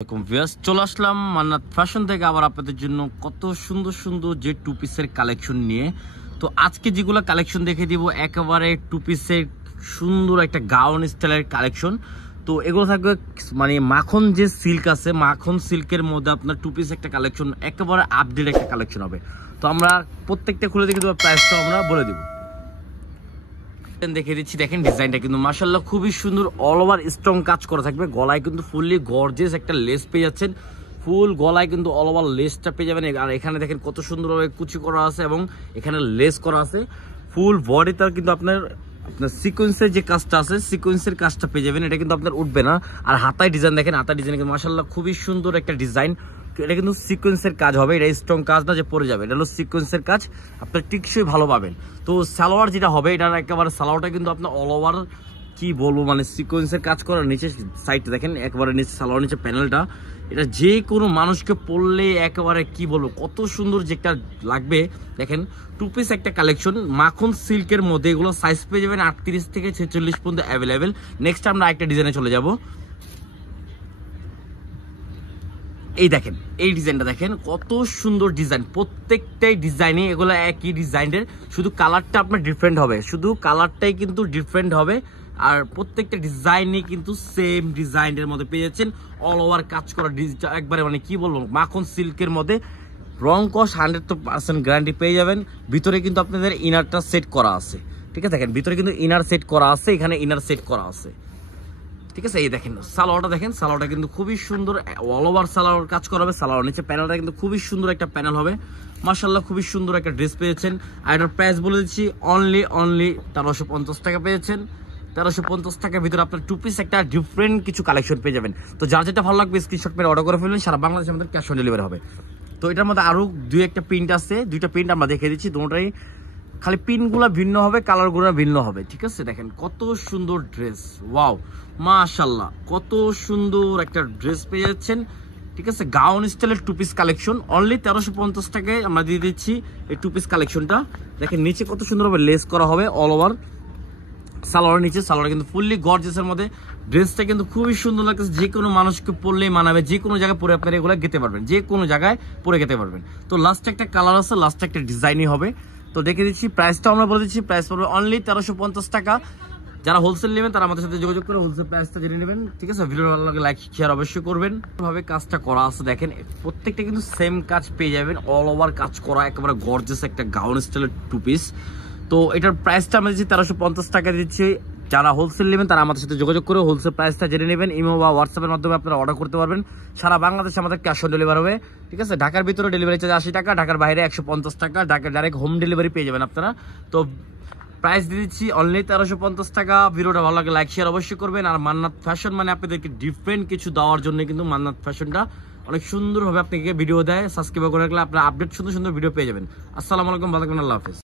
চলে আসলাম মান্নাত ফ্যাশন থেকে আবার আপনাদের জন্য কত সুন্দর সুন্দর যে টু পিসের কালেকশন নিয়ে। তো আজকে যেগুলো কালেকশন দেখে দিব একেবারে টু পিসের সুন্দর একটা গাউন স্টাইলের কালেকশন। তো এগুলো থাকবে মানে মাখন যে সিল্ক আছে, মাখন সিল্কের মধ্যে আপনার টু পিস একটা কালেকশন, একেবারে আপডেট একটা কালেকশন হবে। তো আমরা প্রত্যেকটা খুলে দেখে দেবো, প্রাইসটা আমরা বলে দিব, দেখে দিচ্ছি। দেখেন ডিজাইনটা কিন্তু মাশাআল্লাহ খুবই সুন্দর, অল ওভার স্ট্রং কাজ করা থাকবে। গলায় কিন্তু ফুললি গর্জিয়াস একটা লেস পেয়ে যাচ্ছেন, ফুল গলায় কিন্তু অল ওভার লেসটা পেয়ে যাবেন। আর এখানে দেখেন কত সুন্দরভাবে কুচি করা আছে এবং এখানে লেস করা আছে। ফুল বডিটা কিন্তু আপনার সিকোয়েন্সের যে কাজটা আছে, সিকোয়েন্সের কাজটা পেয়ে যাবেন। এটা কিন্তু আপনার উঠবে না। আর হাতায় ডিজাইন দেখেন, হাতায় ডিজাইন কিন্তু মাশাআল্লাহ খুবই সুন্দর একটা ডিজাইন। এটা কিন্তু সিকোয়েন্সের কাজ হবে, এটা স্ট্রং কাজ না যে পরে যাবে, এটা হলো সিকোয়েন্সের কাজ, আপনার টিকসই ভালো পাবেন। তো সালোয়ার যেটা হবে, এটার একেবারে সালোয়ারটা কিন্তু আপনার অল ওভার কি বলবো মানে সিকোয়েন্সের কাজ করার নিচে সাইডটা দেখেন, একেবারে নিচে সালোয়ার নিচে প্যানেলটা, এটা যে কোনো মানুষকে পরলে একেবারে কি বলবো কত সুন্দর যে একটা লাগবে। দেখেন টু পিস একটা কালেকশন মাখন সিল্কের মধ্যে, এগুলো সাইজ পেয়ে যাবেন 38 থেকে 46 পর্যন্ত অ্যাভেলেবেল। নেক্সট আমরা একটা ডিজাইনে চলে যাব। এই দেখেন এই ডিজাইনটা দেখেন, কত সুন্দর ডিজাইন, প্রত্যেকটাই ডিজাইনে এগুলো একই ডিজাইনের, শুধু কালারটা আপনার ডিফারেন্ট হবে, শুধু কালারটাই কিন্তু ডিফারেন্ট হবে। আর প্রত্যেকটা ডিজাইনে কিন্তু সেম ডিজাইনের মধ্যে পেয়ে যাচ্ছেন, অল ওভার কাজ করা একবারে মানে কি বলবো মাখন সিল্কের মধ্যে। রং কস 100% গ্যারান্টি পেয়ে যাবেন। ভিতরে কিন্তু আপনাদের ইনারটা সেট করা আছে, ঠিক আছে। দেখেন ভিতরে কিন্তু ইনার সেট করা আছে, এখানে ইনার সেট করা আছে, ঠিক আছে। এই দেখেন সালোয়ারটা দেখেন, সালোয়ারটা কিন্তু খুবই সুন্দর, অল ওভার সালোয়ার কাজ করা হবে। সালোয়ার নিচে প্যানেলটা কিন্তু খুবই সুন্দর একটা প্যানেল হবে, মাশাআল্লাহ খুবই সুন্দর একটা ড্রেস পেয়েছেন। আর এটার প্রাইস বলে দিচ্ছি অনলি 1350 টাকা পেয়েছেন। 1350 টাকার ভিতরে আপনার টু পিস একটা ডিফারেন্ট কিছু কালেকশন পেয়ে যাবেন। তো যার যেটা ভালো লাগবে স্ক্রিনশট মেরে অর্ডার করে ফেলবেন, সারা বাংলাদেশের মধ্যে ক্যাশ অন ডেলিভারি হবে। তো এটার মধ্যে আরো দুই একটা প্রিন্ট আছে, দুইটা প্রিন্ট আমরা দেখিয়ে দিচ্ছি, দুটোটাই খালি পিনগুলো ভিন্ন হবে, কালারগুলো ভিন্ন হবে, ঠিক আছে। দেখেন কত সুন্দর ড্রেস, ওয়াও মাশাআল্লাহ কত সুন্দর একটা ড্রেস পেয়ে যাচ্ছেন, ঠিক আছে। গাউন স্টাইলের টু পিস কালেকশন অনলি 1350 টাকায় আমরা দিয়ে দিচ্ছি এই টু পিস কালেকশনটা। দেখেন নিচে কত সুন্দরভাবে লেস করা হবে অল ওভার সালোয়ার নিচে, সালোয়ার কিন্তু ফুললি গর্জিয়াসের মধ্যে। ড্রেসটা কিন্তু খুবই সুন্দর লাগতেছে, যে কোনো মানুষকে পরলেই মানাবে, যে কোনো জায়গায় পরে আপনারা এগুলো গেতে পারবেন, যে কোনো জায়গায় পরে গেতে পারবেন। তো লাস্টে একটা কালার আছে, লাস্টে একটা ডিজাইনই হবে। তো দেখে দিচ্ছি প্রাইসটা আমরা বলে দিচ্ছি, প্রাইস পড়বে অনলি 1350 টাকা। যারা হোলসেল নেবেন তারা আমাদের সাথে যোগাযোগ করে হোলসেল প্রাইসটা জেনে নেবেন, ঠিক আছে। ভিডিও ভালো লাগলে লাইক শেয়ার অবশ্যই করবেন। ভাবে কাজটা করা আছে দেখেন, প্রত্যেকটা কিন্তু সেম কাজ পেয়ে যাবেন, অল ওভার কাজ করা, একেবারে গর্জিয়াস একটা গাউন স্টাইলের টু পিস। তো এটার প্রাইসটা আমরা দিচ্ছি 1350 টাকা দিচ্ছি। যারা হোলসেল নেবেন তারা আমাদের সাথে যোগাযোগ করে হোলসেল প্রাইসটা জেনে নেবেন। ইমো বা হোয়াটসঅ্যাপের মাধ্যমে আপনারা অর্ডার করতে পারবেন। সারা বাংলাদেশে আমাদের ক্যাশ অন ডেলিভারি হবে, ঠিক আছে। ঢাকার ভিতরে ডেলিভারি চার্জ 80 টাকা, ঢাকার বাইরে 150 টাকা, ঢাকার ডাইরেক্ট হোম ডেলিভারি পেয়ে যাবেন আপনারা। তো প্রাইস দিয়ে দিচ্ছি অনলি 1350 টাকা। ভিডিওটা ভালো লাগে লাইক শেয়ার অবশ্যই করবেন। আর মান্নাত ফ্যাশন মানে আপনাদেরকে ডিফারেন্ট কিছু দেওয়ার জন্য কিন্তু মান্নাত ফ্যাশনটা অনেক সুন্দরভাবে আপনাকে ভিডিও দেয়। সাবস্ক্রাইব করে রাখলে আপনারা আপডেট সুন্দর সুন্দর ভিডিও পেয়ে যাবেন। আসসালামু আলাইকুম, ভালো থাকবেন, আল্লাহ হাফেজ।